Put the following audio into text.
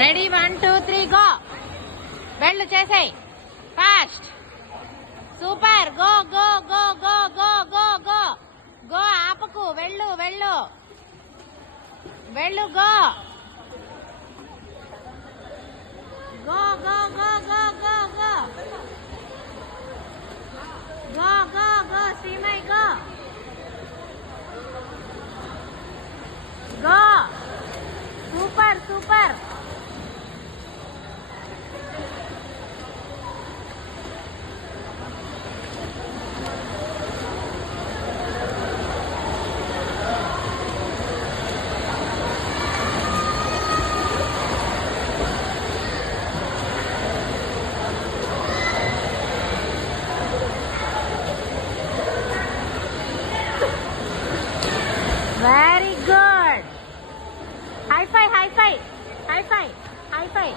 రెడీ 1 2 3 go. వెళ్ళు చేసేయ్ fast. Super. Go go go go go go go go. ఆపకు. వెళ్ళు వెళ్ళు వెళ్ళు. Go go go go go go go go go go. Srimai go go. Super super. Very good. High five, high five, high five, high five.